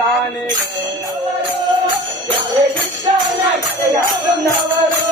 ಕಾಣಿದೆ ಯಾರೇ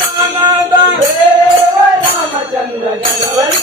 दाना दा हे रामचंद्र जनवरी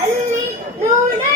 ಅಲ್ಲಿ ನೋಡಲು